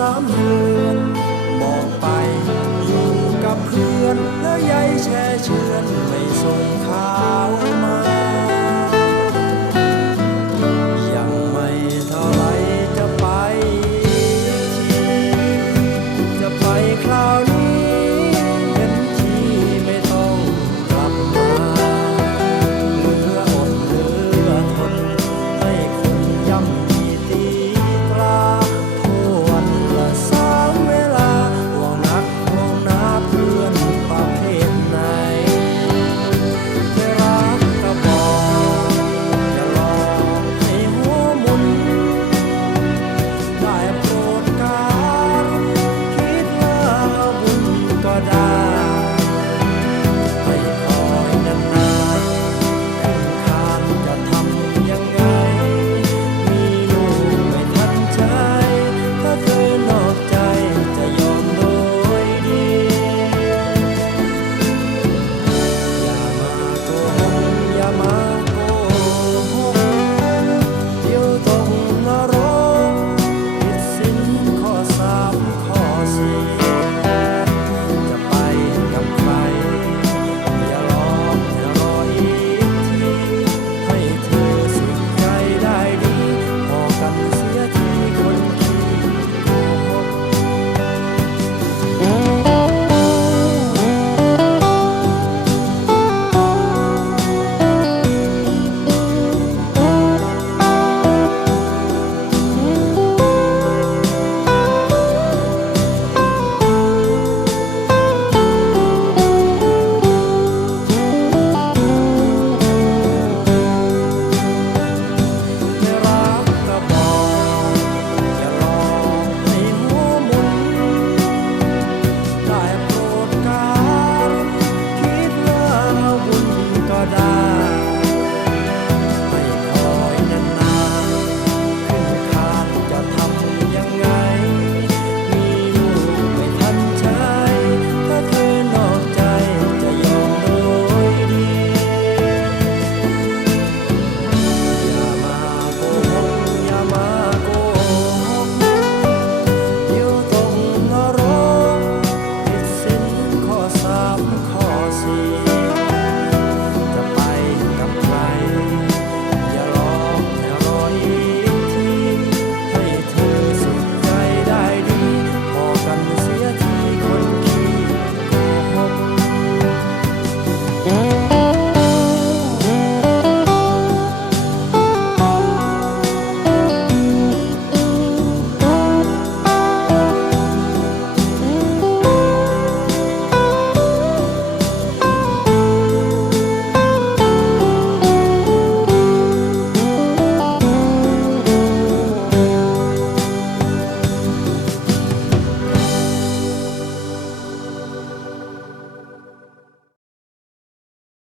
สามเดือนมองไปอยู่กับเพื่อนและยายแช่เชือนไม่ส่งข่าวมา